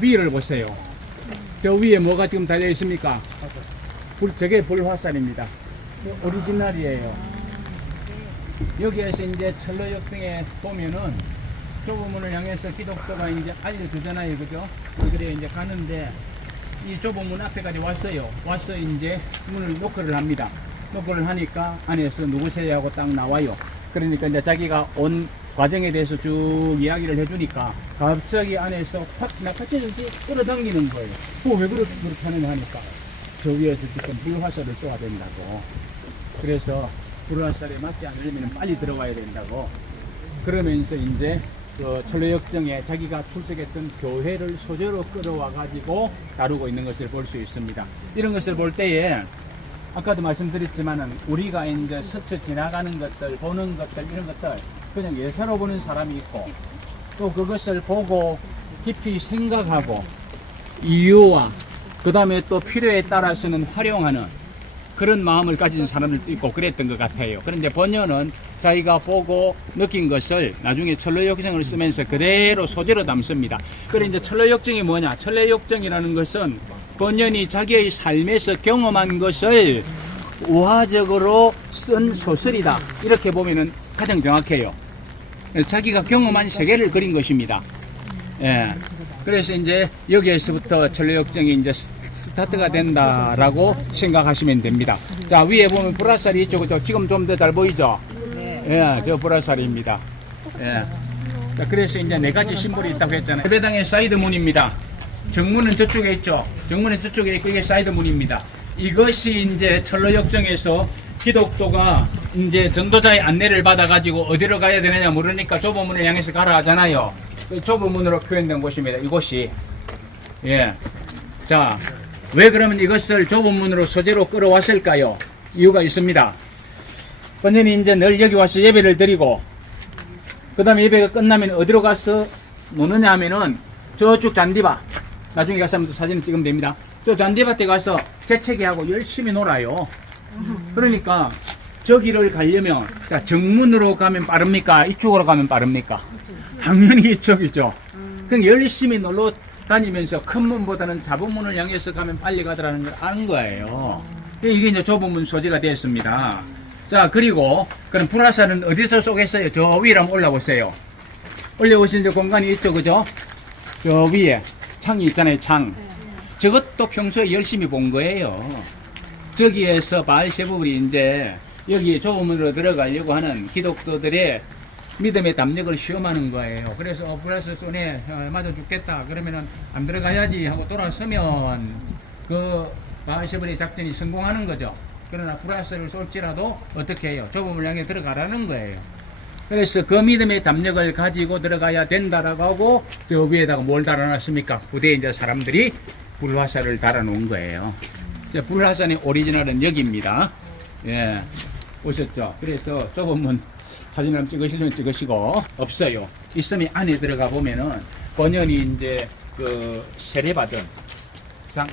위를 보세요. 저 위에 뭐가 지금 달려 있습니까? 저게 불화살입니다. 오리지널이에요. 여기에서 이제 철로역정에 보면은 좁은 문을 향해서 기독교가 이제 알려주잖아요. 그죠? 그래 이제 가는데 이 좁은 문 앞에까지 왔어요. 와서 이제 문을 노크를 합니다. 노크를 하니까 안에서 누구세요 하고 딱 나와요. 그러니까 이제 자기가 온 과정에 대해서 쭉 이야기를 해주니까 갑자기 안에서 확 낚아채듯이 끌어당기는 거예요. 왜 그렇게 하느냐 하니까 저 위에서 지금 불화살을 쏘아야 된다고. 그래서 불화살에 맞지 않으려면 빨리 들어가야 된다고. 그러면서 이제 그 철로역정에 자기가 출석했던 교회를 소재로 끌어와 가지고 다루고 있는 것을 볼 수 있습니다. 이런 것을 볼 때에 아까도 말씀드렸지만은 우리가 이제 스쳐 지나가는 것들, 보는 것들, 이런 것들 그냥 예사로 보는 사람이 있고 또 그것을 보고 깊이 생각하고 이유와 그 다음에 또 필요에 따라서는 활용하는 그런 마음을 가진 사람들도 있고 그랬던 것 같아요. 그런데 번연은 자기가 보고 느낀 것을 나중에 철로역정을 쓰면서 그대로 소재로 담습니다. 그런데 이제 철로역정이 뭐냐? 철로역정이라는 것은 번연이 자기의 삶에서 경험한 것을 우화적으로 쓴 소설이다. 이렇게 보면은 가장 정확해요. 자기가 경험한 세계를 그린 것입니다. 예. 그래서 이제 여기에서부터 철로역정이 이제 스타트가 된다라고 생각하시면 됩니다. 자, 위에 보면 불화살이 있죠. 그죠? 지금 좀 더 잘 보이죠? 예, 저 불화살입니다. 예. 자, 그래서 이제 네 가지 심볼이 있다고 했잖아요. 예배당의 사이드문입니다. 정문은 저쪽에 있죠. 정문은 저쪽에 있고 이게 사이드문입니다. 이것이 이제 철로역정에서 기독교가 이제 전도자의 안내를 받아가지고 어디로 가야 되느냐 모르니까 좁은 문을 향해서 가라 하잖아요. 그 좁은 문으로 표현된 곳입니다. 이곳이. 예. 자, 왜 그러면 이것을 좁은 문으로 소재로 끌어왔을까요? 이유가 있습니다. 번연이 이제 늘 여기 와서 예배를 드리고, 그 다음에 예배가 끝나면 어디로 가서 노느냐 하면은 저쪽 잔디밭, 나중에 가서 한번 사진을 찍으면 됩니다. 저 잔디밭에 가서 재채기하고 열심히 놀아요. 그러니까 저기를 가려면, 자, 정문으로 가면 빠릅니까? 이쪽으로 가면 빠릅니까? 당연히 이쪽이죠. 그냥 열심히 놀러 다니면서 큰 문보다는 작은 문을 향해서 가면 빨리 가더라는 걸 아는 거예요. 이게 이제 좁은 문 소재가 되었습니다. 자, 그리고 그럼 불화살은 어디서 쏘겠어요? 저 위로 한번 올라보세요. 올려보시면 이제 공간이 있죠, 그죠? 저 위에 창이 있잖아요, 창. 저것도 평소에 열심히 본 거예요. 저기에서 바알세부불이 이제 여기 좁은 문으로 들어가려고 하는 기독교들의 믿음의 담력을 시험하는 거예요. 그래서 불화살 쏘네, 맞아 죽겠다. 그러면은 안 들어가야지 하고 돌아서면 그 바알세부불의 작전이 성공하는 거죠. 그러나 불화살을 쏠지라도 어떻게 해요? 좁은 문 향해 들어가라는 거예요. 그래서 그 믿음의 담력을 가지고 들어가야 된다라고 하고 저 위에다가 뭘 달아놨습니까? 부대에 이제 사람들이 불화살을 달아놓은 거예요. 불화살의 오리지널은 여기입니다. 예, 보셨죠? 그래서 좁은 문 사진을 한번 찍으시면 찍으시고, 없어요. 있으면 안에 들어가 보면은 번연히 이제 그 세례받은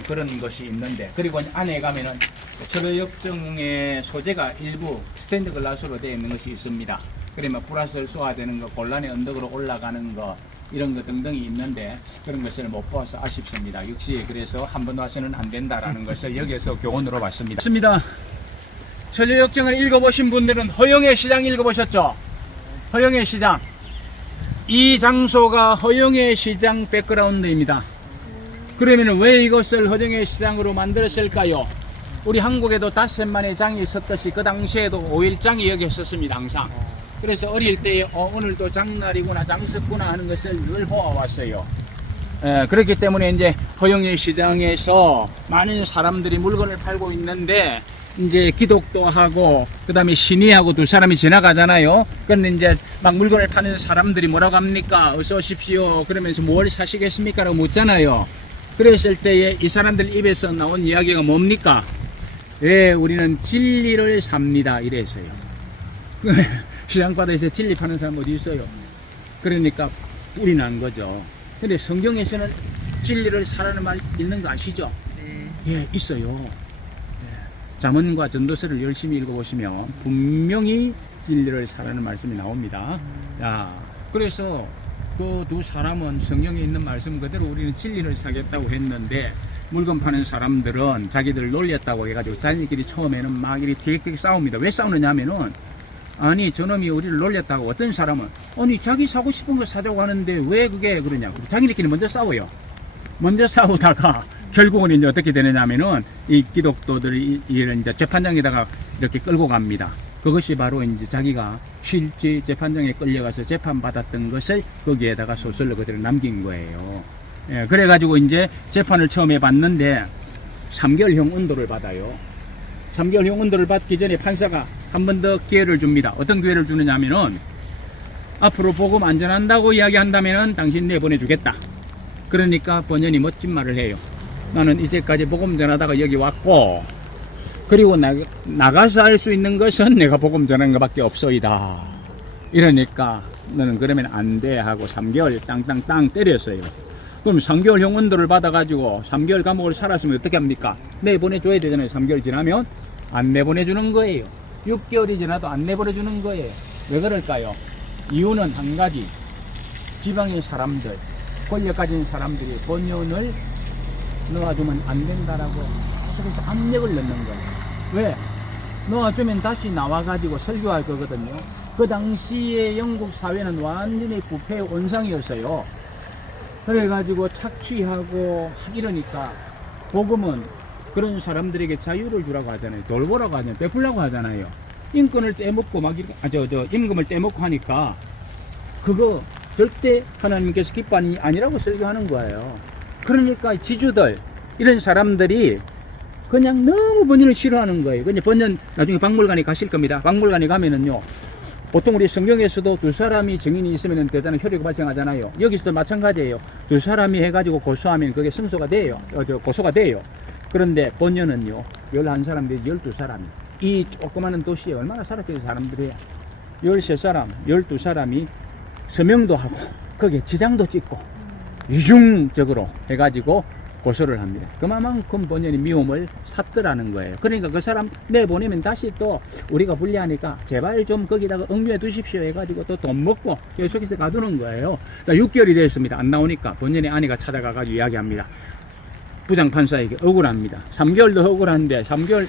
그런 것이 있는데, 그리고 안에 가면은 철로역정의 소재가 일부 스테인드 글라스로 되어 있는 것이 있습니다. 그러면 불화살 쏘아대는 거, 곤란의 언덕으로 올라가는 거, 이런 것 등등이 있는데 그런 것을 못 봐서 아쉽습니다. 역시 그래서 한 번 와서는 안 된다라는 것을 여기에서 교훈으로 봤습니다. 맞습니다. 철로역정을 읽어보신 분들은 허영의 시장 읽어보셨죠? 허영의 시장. 이 장소가 허영의 시장 백그라운드입니다. 그러면 왜 이것을 허영의 시장으로 만들었을까요? 우리 한국에도 5만의 장이 있었듯이 그 당시에도 5일장이 여기 있었습니다. 항상. 그래서 어릴 때에 오늘도 장날이구나, 장섰구나 하는 것을 늘 보아왔어요. 그렇기 때문에 이제 허영의 시장에서 많은 사람들이 물건을 팔고 있는데 이제 기독교하고 그 다음에 신이하고 두 사람이 지나가잖아요. 그런데 이제 막 물건을 파는 사람들이 뭐라고 합니까? 어서 오십시오. 그러면서 뭘 사시겠습니까? 라고 묻잖아요. 그랬을 때에 이 사람들 입에서 나온 이야기가 뭡니까? 예, 우리는 진리를 삽니다. 이랬어요. 시장바다에서 진리 파는 사람 어디 있어요? 그러니까 뿔이 난 거죠. 근데 성경에서는 진리를 사라는 말 있는 거 아시죠? 네. 예, 있어요. 예. 잠언과 전도서를 열심히 읽어보시면 분명히 진리를 사라는 말씀이 나옵니다. 자, 그래서 그 두 사람은 성경에 있는 말씀 그대로 우리는 진리를 사겠다고 했는데 물건 파는 사람들은 자기들 놀렸다고 해가지고 자기들끼리 처음에는 막 이리 티격태격 싸웁니다. 왜 싸우느냐 하면은 아니 저놈이 우리를 놀렸다고 어떤 사람은 아니 자기 사고 싶은 거 사자고 하는데 왜 그게 그러냐고 자기들끼리 먼저 싸워요. 먼저 싸우다가 결국은 이제 어떻게 되느냐 하면은 이 기독도들이 이제 재판장에다가 이렇게 끌고 갑니다. 그것이 바로 이제 자기가 실제 재판장에 끌려가서 재판받았던 것을 거기에다가 소설로 그대로 남긴 거예요. 예, 그래가지고 이제 재판을 처음에 받는데 3개월형 은도를 받아요. 3개월형 은도를 받기 전에 판사가 한 번 더 기회를 줍니다. 어떤 기회를 주느냐 하면은 앞으로 복음 안 전한다고 이야기한다면은 당신 내보내주겠다. 그러니까 본연이 멋진 말을 해요. 나는 이제까지 복음 전하다가 여기 왔고 그리고 나가서 할 수 있는 것은 내가 복음 전하는 것밖에 없소이다. 이러니까 너는 그러면 안 돼 하고 3개월 땅땅땅 때렸어요. 그럼 3개월형 은도를 받아가지고 3개월 감옥을 살았으면 어떻게 합니까? 내보내줘야 되잖아요. 3개월 지나면 안 내보내주는 거예요. 6개월이 지나도 안 내보내주는 거예요. 왜 그럴까요? 이유는 한 가지. 지방의 사람들, 권력 가진 사람들이 본연을 놓아주면 안 된다라고 계속해서 압력을 넣는 거예요. 왜? 놓아주면 다시 나와가지고 설교할 거거든요. 그 당시에 영국 사회는 완전히 부패의 온상이었어요. 그래가지고 착취하고 이러니까 복음은 그런 사람들에게 자유를 주라고 하잖아요. 돌보라고 하잖아요. 베풀라고 하잖아요. 인권을 떼먹고 막 이렇게 임금을 떼먹고 하니까 그거 절대 하나님께서 기뻐하는 일이 아니라고 설교하는 거예요. 그러니까 지주들 이런 사람들이 그냥 너무 번연을 싫어하는 거예요. 근데 번연 나중에 박물관에 가실 겁니다. 박물관에 가면은요. 보통 우리 성경에서도 두 사람이 증인이 있으면 대단한 효력이 발생하잖아요. 여기서도 마찬가지예요. 두 사람이 해가지고 고소하면 그게 승소가 돼요. 고소가 돼요. 그런데 번연은요. 11사람들이 12사람이. 이 조그마한 도시에 얼마나 살았겠어요, 사람들이. 13사람, 12사람이 서명도 하고, 거기에 지장도 찍고, 이중적으로 해가지고 고소를 합니다. 그만큼 번연이 미움을 샀더라는 거예요. 그러니까 그 사람 내보내면 다시 또 우리가 불리하니까 제발 좀 거기다가 응유해 두십시오 해가지고 또 돈 먹고 계속해서 가두는 거예요. 자, 6개월이 됐습니다. 안 나오니까 번연의 아내가 찾아가가지고 이야기합니다. 부장판사에게 억울합니다. 3개월도 억울한데 3개월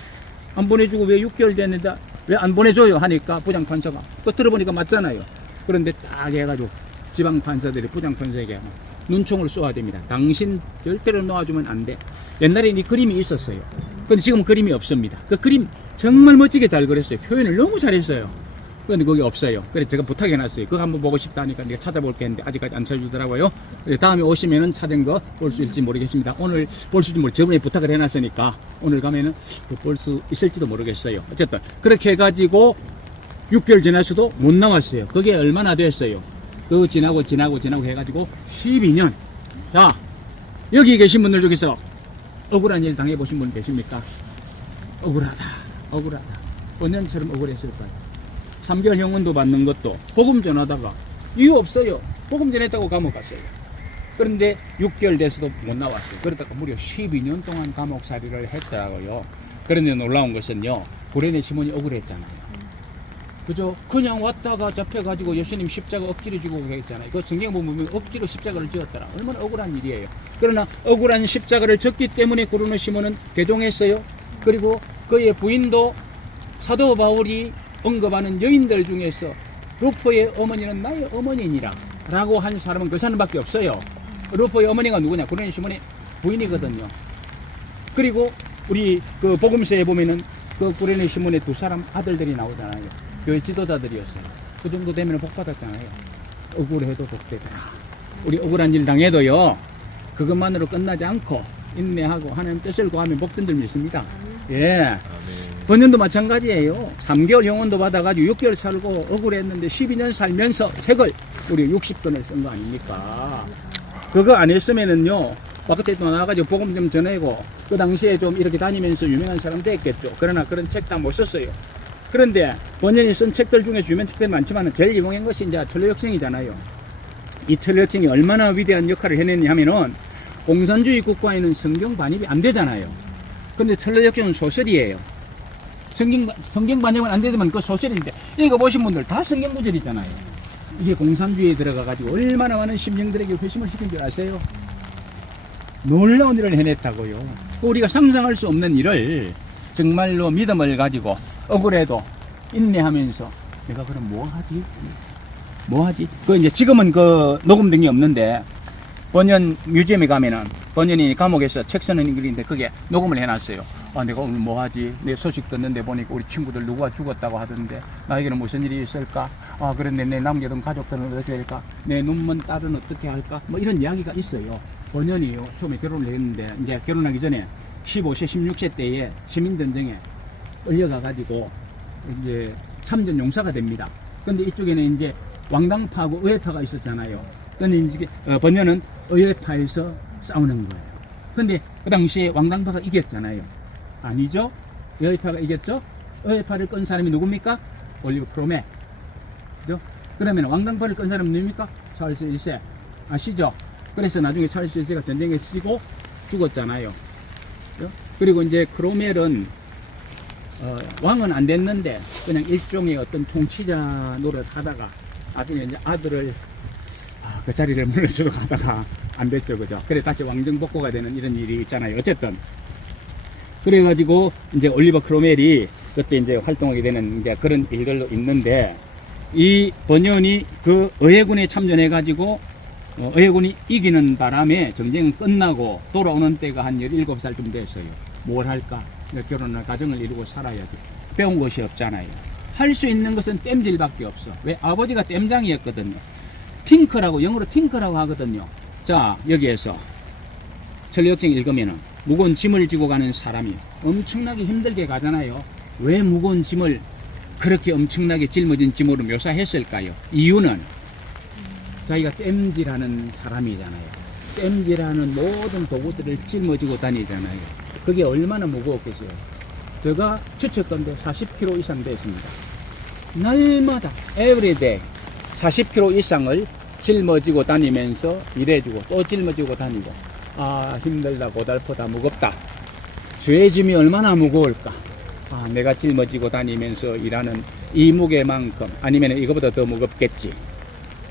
안 보내주고 왜 6개월 됐는데 왜 안 보내줘요 하니까 부장판사가 또 들어보니까 맞잖아요. 그런데 딱 해가지고 지방판사들이 부장판사에게 눈총을 쏘아야 됩니다. 당신 절대로 놓아주면 안 돼. 옛날에 이 그림이 있었어요. 근데 지금 그림이 없습니다. 그 그림 정말 멋지게 잘 그렸어요. 표현을 너무 잘했어요. 근데 거기 없어요. 그래서 제가 부탁해놨어요. 그거 한번 보고 싶다 하니까 내가 찾아볼게 했는데 아직까지 안 찾아주더라고요. 다음에 오시면은 찾은 거 볼 수 있을지 모르겠습니다. 오늘 볼 수 있을지 모르겠어요. 저번에 부탁을 해놨으니까 오늘 가면은 볼 수 있을지도 모르겠어요. 어쨌든 그렇게 해가지고 6개월 지나서도 못 나왔어요. 그게 얼마나 됐어요? 더 지나고 해가지고 12년. 자, 여기 계신 분들 중에서 억울한 일 당해보신 분 계십니까? 억울하다. 번연처럼 억울했을 거예요. 3개월 형원도 받는 것도 복음 전하다가 이유 없어요. 복음 전했다고 감옥 갔어요. 그런데 6개월 돼서도 못 나왔어요. 그러다가 무려 12년 동안 감옥살이를 했더라고요. 그런데 놀라운 것은요. 구레네 시몬이 억울했잖아요. 그죠? 그냥 왔다가 잡혀가지고 예수님 십자가 억지로 지고 계셨잖아요. 그 성경 보면 억지로 십자가를 지었더라. 얼마나 억울한 일이에요. 그러나 억울한 십자가를 졌기 때문에 구레네 시몬은 개종했어요. 그리고 그의 부인도 사도 바울이 언급하는 여인들 중에서 루포의 어머니는 나의 어머니니라 라고 한 사람은 그 사람밖에 없어요. 루포의 어머니가 누구냐? 구레네 시몬의 부인이거든요. 그리고 우리 그 복음서에 보면은 그 구레네 시몬의 두 사람 아들들이 나오잖아요. 교회 지도자들이었어요. 그 정도 되면 복 받았잖아요. 억울해도 복되더라. 우리 억울한 일 당해도요. 그것만으로 끝나지 않고 인내하고 하나님 뜻을 구하면 복된들 믿습니다. 예. 번연도 마찬가지예요. 3개월 형원도 받아가지고 6개월 살고 억울했는데 12년 살면서 책을 우리 60권을 쓴 거 아닙니까? 그거 안 했으면은요. 바깥에 또 나와가지고 복음 좀 전하고 그 당시에 좀 이렇게 다니면서 유명한 사람 됐겠죠. 그러나 그런 책 다 못 썼어요. 그런데 번연이 쓴 책들 중에 유명한 책들이 많지만 제일 유명한 것이 이제 천로혁신이잖아요. 이 천로혁신이 얼마나 위대한 역할을 해냈냐 하면은 공산주의 국가에는 성경 반입이 안 되잖아요. 그런데 천로혁신은 소설이에요. 성경 반영은 안 되면 그 소설인데 이거 보신 분들 다 성경 구절이잖아요. 이게 공산주의에 들어가가지고 얼마나 많은 심령들에게 회심을 시킨 줄 아세요? 놀라운 일을 해냈다고요. 우리가 상상할 수 없는 일을 정말로 믿음을 가지고 억울해도 인내하면서 내가 그럼 뭐 하지? 그 이제 지금은 그 녹음 등이 없는데 번연 뮤지엄에 가면은 번연이 감옥에서 책 쓰는 글인데 그게 녹음을 해놨어요. 아, 내가 오늘 뭐 하지? 내 소식 듣는데 보니까 우리 친구들 누가 죽었다고 하던데 나에게는 무슨 일이 있을까? 아, 그런데 내 남겨둔 가족들은 어떻게 할까? 내 눈먼 딸은 어떻게 할까? 뭐 이런 이야기가 있어요. 번연이요. 처음에 결혼을 했는데 이제 결혼하기 전에 15세, 16세 때에 시민전쟁에 끌려가가지고 이제 참전 용사가 됩니다. 근데 이쪽에는 이제 왕당파하고 의회파가 있었잖아요. 근데 이제 번연은 의회파에서 싸우는 거예요. 근데 그 당시에 왕당파가 이겼잖아요. 아니죠? 의회파가 이겼죠? 의회파를 끈 사람이 누굽니까? 올리버 크롬웨. 그죠? 그러면 왕당파를 끈 사람은 누굽니까? 찰스 1세. 아시죠? 그래서 나중에 찰스 1세가 전쟁에 지고 죽었잖아요. 그죠? 그리고 이제 크롬웰은 왕은 안 됐는데 그냥 일종의 어떤 통치자 노릇 하다가 나중에 이제 아들을 그 자리를 물려주러 가다가 안 됐죠. 그죠? 그래 다시 왕정복고가 되는 이런 일이 있잖아요. 어쨌든 그래가지고 이제 올리버 크롬웰이 그때 이제 활동하게 되는 이제 그런 일들도 있는데 이 번연이 그 의회군에 참전해가지고 의회군이 이기는 바람에 전쟁은 끝나고 돌아오는 때가 한 17살쯤 됐어요. 뭘 할까? 결혼을 가정을 이루고 살아야지. 배운 것이 없잖아요. 할 수 있는 것은 땜질밖에 없어. 왜? 아버지가 땜장이었거든요. 팅커라고, 영어로 팅커라고 하거든요. 자, 여기에서 천리역정 읽으면은 무거운 짐을 지고 가는 사람이 엄청나게 힘들게 가잖아요. 왜 무거운 짐을 그렇게 엄청나게 짊어진 짐으로 묘사했을까요? 이유는 자기가 땜질하는 사람이잖아요. 땜질하는 모든 도구들을 짊어지고 다니잖아요. 그게 얼마나 무거웠겠어요. 제가 추측건데 40kg 이상 됐습니다. 날마다 everyday 40kg 이상을 짊어지고 다니면서 일해주고 또 짊어지고 다니고 아 힘들다 고달프다 무겁다 죄의 짐이 얼마나 무거울까. 아 내가 짊어지고 다니면서 일하는 이 무게만큼 아니면 이거보다 더 무겁겠지.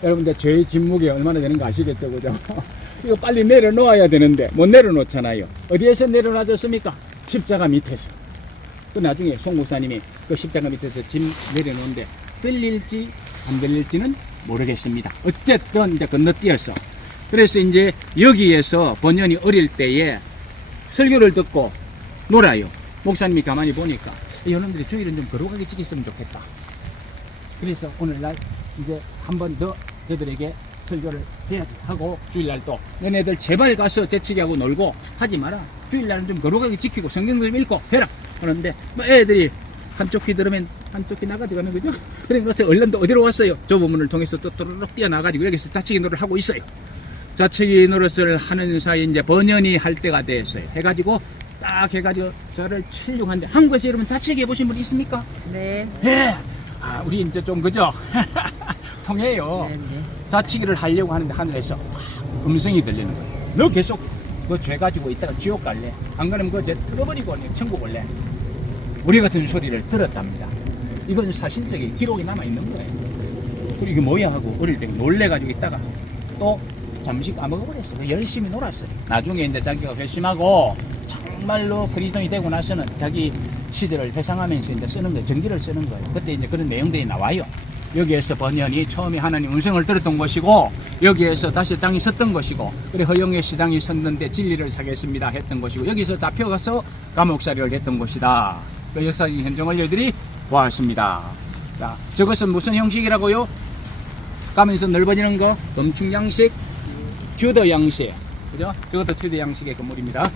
여러분들 죄의 짐 무게 얼마나 되는 거 아시겠죠? 그죠? 이거 빨리 내려놓아야 되는데 못 내려놓잖아요. 어디에서 내려놔줬습니까? 십자가 밑에서. 그 나중에 송 목사님이 그 십자가 밑에서 짐 내려놓는데 들릴지 안 들릴지는 모르겠습니다. 어쨌든 이제 건너뛰어서 그래서 이제 여기에서 번연이 어릴 때에 설교를 듣고 놀아요. 목사님이 가만히 보니까 이놈들이 주일은 좀 거룩하게 지켰으면 좋겠다. 그래서 오늘날 이제 한 번 더 저들에게 설교를 해야지 하고 주일날 또 너네들 제발 가서 재치기하고 놀고 하지 마라. 주일날은 좀 거룩하게 지키고 성경도 좀 읽고 해라. 그런데 뭐 애들이 한쪽 귀 들으면 한쪽 귀 나가져가는 거죠. 그래서 얼른 또 어디로 왔어요? 좁은 문을 통해서 또 또르륵 뛰어나가지고 여기서 자치기 노릇을 하고 있어요. 자치기 노릇을 하는 사이에 이제 번연이 할 때가 됐어요. 해가지고 딱 해가지고 저를 치려고 하는데 한국에서 여러분 자치기 해보신 분 있습니까? 네. 네. 아, 우리 이제 좀 그죠? 통해요. 네, 네. 자치기를 하려고 하는데 하늘에서 음성이 들리는 거예요. 너 계속 그 죄 가지고 있다가 지옥 갈래? 안 그러면 그죄 틀어버리고 천국 올래? 우리 같은 소리를 들었답니다. 이건 사실적인 기록이 남아있는 거예요. 그리고 이게 뭐야 하고 어릴 때 놀래가지고 있다가 또 잠시 까먹어버렸어요. 열심히 놀았어요. 나중에 이제 자기가 회심하고 정말로 그리스도인이 되고 나서는 자기 시절을 회상하면서 이제 쓰는 거예요. 전기를 쓰는 거예요. 그때 이제 그런 내용들이 나와요. 여기에서 번연이 처음에 하나님 음성을 들었던 것이고 여기에서 다시 땅이 섰던 것이고 그래 허영의 시장이 섰는데 진리를 사겠습니다 했던 것이고 여기서 잡혀가서 감옥살이를 했던 것이다. 그 역사적인 현장을 저희들이 보았습니다. 자, 저것은 무슨 형식이라고요? 가면서 넓어지는 거, 검충 양식, 튜더 양식, 그죠? 저것도 튜더 양식의 건물입니다.